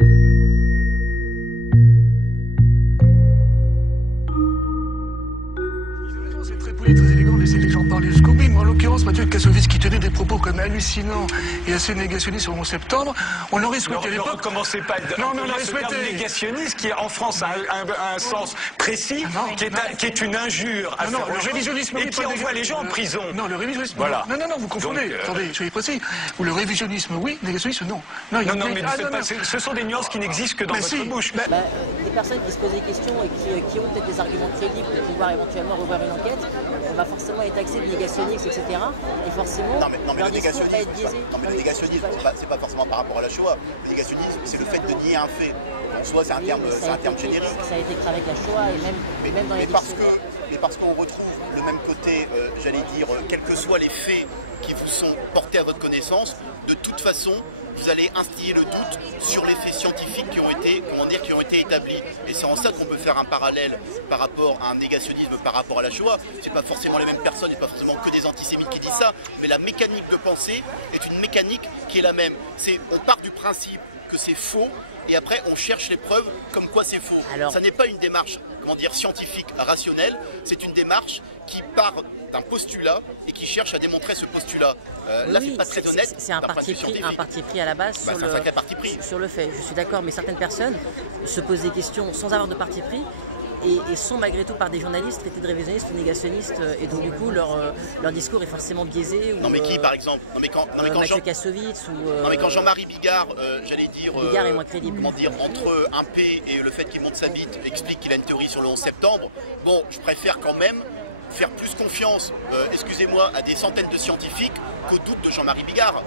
C'est très poli, très élégant de laisser les gens parler jusqu'au bout. Mais en l'occurrence, Mathieu Kassovitz, qui tenait des propos comme hallucinants et assez négationnistes sur le 11 septembre, on l'aurait souhaité à l'époque. Ne commencez pas Non, mais on l'aurait ce terme souhaité. négationniste qui en France a un sens précis, qui est une injure à Non, faire le aux gens révisionnisme, et oui, qui pas envoie le- les gens en prison. Non, le révisionnisme. Voilà. Non, vous confondez. Donc, Attendez, soyez précis. Ou le révisionnisme, oui, négationnisme, non. Non, mais ce sont des nuances qui n'existent que dans Mais votre si. bouche. Des personnes qui se posent des questions et qui ont peut-être des arguments crédibles pour pouvoir éventuellement rouvrir une enquête, on va forcément être taxé de négationniste, etc. Et forcément, Non mais leur le discours va être négationnisme, biaisé. le négationnisme, c'est pas forcément par rapport à la Shoah. Le négationnisme, c'est le fait de nier un fait. En soi, c'est un Oui, terme, mais c'est un terme générique. Ça a été créé avec la Shoah et même dans les dictionnaires. Mais parce qu'on retrouve le même côté, j'allais dire, quels que soient les faits qui vous sont portés à votre connaissance, de toute façon, vous allez instiller le doute sur les faits scientifiques qui ont été établis. Et c'est en ça qu'on peut faire un parallèle par rapport à un négationnisme par rapport à la Shoah. C'est pas forcément les mêmes personnes, c'est pas forcément que des antisémites qui disent ça, mais la mécanique de pensée est une mécanique qui est la même. On part du principe que c'est faux, et après on cherche les preuves comme quoi c'est faux. Alors, ça n'est pas une démarche, scientifique, rationnelle, c'est une démarche qui part d'un postulat et qui cherche à démontrer ce postulat. Là, c'est pas très honnête. C'est un parti pris à la base sur le fait. Je suis d'accord, mais certaines personnes se posent des questions sans avoir de parti pris. Et sont malgré tout par des journalistes traités de révisionnistes ou négationnistes, et donc du coup leur discours est forcément biaisé. Non mais qui par exemple? Mathieu Kassovitz ou... Non mais quand Jean-Marie Bigard, j'allais dire... Bigard est moins crédible. Entre un P et le fait qu'il monte sa bite, explique qu'il a une théorie sur le 11 septembre, bon, je préfère quand même faire plus confiance, excusez-moi, à des centaines de scientifiques qu'au doute de Jean-Marie Bigard.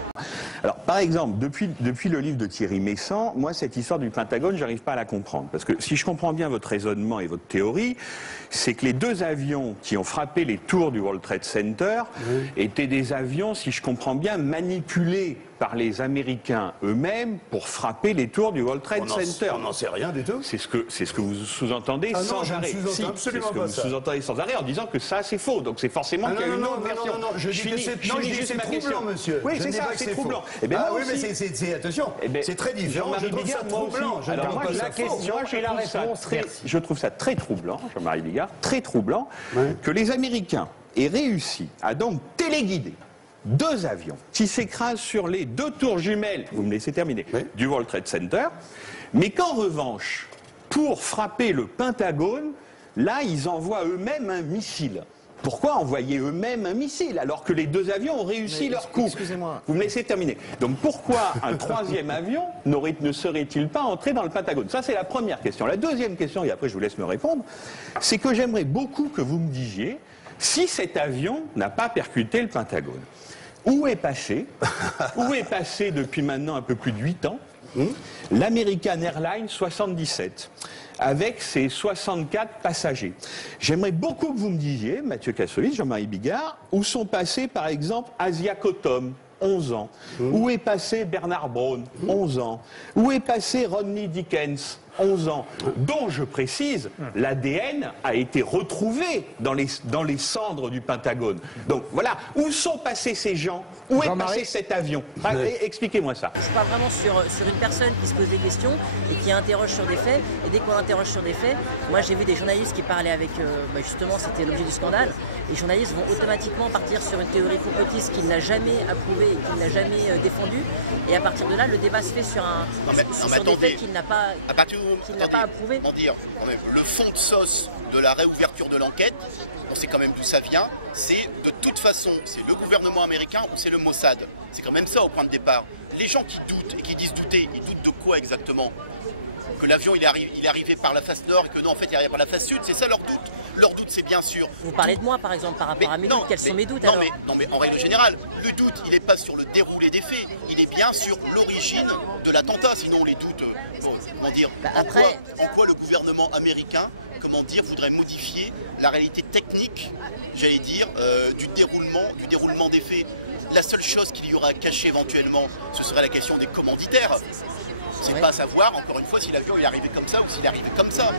Alors, par exemple, depuis le livre de Thierry Meyssan, moi, cette histoire du Pentagone, j'arrive pas à la comprendre. Parce que si je comprends bien votre raisonnement et votre théorie, c'est que les deux avions qui ont frappé les tours du World Trade Center étaient des avions, si je comprends bien, manipulés par les Américains eux-mêmes pour frapper les tours du World Trade Center. On n'en sait rien du tout. C'est ce que vous sous-entendez sans arrêt. Si, absolument pas ça. Vous sous-entendez sans arrêt en disant que ça, c'est faux. Donc c'est forcément qu'il y a une autre version. Non, je dis que c'est troublant, monsieur. Oui, c'est ça, c'est troublant. Oui, mais c'est attention, c'est très différent. Je trouve ça troublant. Alors moi, la question, je trouve ça très troublant, Jean-Marie Bigard, très troublant, que les Américains aient réussi à donc téléguider deux avions qui s'écrasent sur les deux tours jumelles, vous me laissez terminer, du World Trade Center, mais qu'en revanche, pour frapper le Pentagone, là, ils envoient eux-mêmes un missile. Pourquoi envoyer eux-mêmes un missile alors que les deux avions ont réussi leur coup? Excusez-moi. Vous me laissez terminer. Donc pourquoi un troisième avion ne serait-il pas entré dans le Pentagone? Ça, c'est la première question. La deuxième question, et après je vous laisse me répondre, c'est que j'aimerais beaucoup que vous me disiez si cet avion n'a pas percuté le Pentagone. Où est passé depuis maintenant un peu plus de 8 ans, l'American Airlines 77 avec ses 64 passagers. J'aimerais beaucoup que vous me disiez, Mathieu Kassovitz, Jean-Marie Bigard, où sont passés par exemple Asia Kotom, 11 ans. Où est passé Bernard Braun, 11 ans. Où est passé Rodney Dickens, 11 ans, dont, je précise, l'ADN a été retrouvé dans les cendres du Pentagone. Donc voilà, où sont passés ces gens? Où est passé cet avion? Expliquez-moi ça. Je parle vraiment sur une personne qui se pose des questions et qui interroge sur des faits. Et dès qu'on interroge sur des faits, moi j'ai vu des journalistes qui parlaient avec, justement c'était l'objet du scandale, les journalistes vont automatiquement partir sur une théorie complotiste qu'il n'a jamais approuvée et qu'il n'a jamais défendue. Et à partir de là, le débat se fait sur des faits qu'il n'a pas approuvé. Le fond de sauce de la réouverture de l'enquête, on sait quand même d'où ça vient, c'est de toute façon, c'est le gouvernement américain ou c'est le Mossad. C'est quand même ça au point de départ. Les gens qui doutent et qui disent douter, ils doutent de quoi exactement? Que l'avion il est arrivé par la face nord et que non en fait il est arrivé par la face sud, c'est ça leur doute. Leur doute c'est bien sûr. Vous parlez de moi par exemple par rapport à mes doutes, quels sont mes doutes alors? Non mais en règle générale, le doute il n'est pas sur le déroulé des faits, il est bien sur l'origine de l'attentat, sinon les doutes, en quoi le gouvernement américain, voudrait modifier la réalité technique, j'allais dire, du déroulement des faits. La seule chose qu'il y aura à cacher éventuellement, ce serait la question des commanditaires. C'est pas à savoir, encore une fois, si l'avion est arrivé comme ça ou s'il est arrivé comme ça.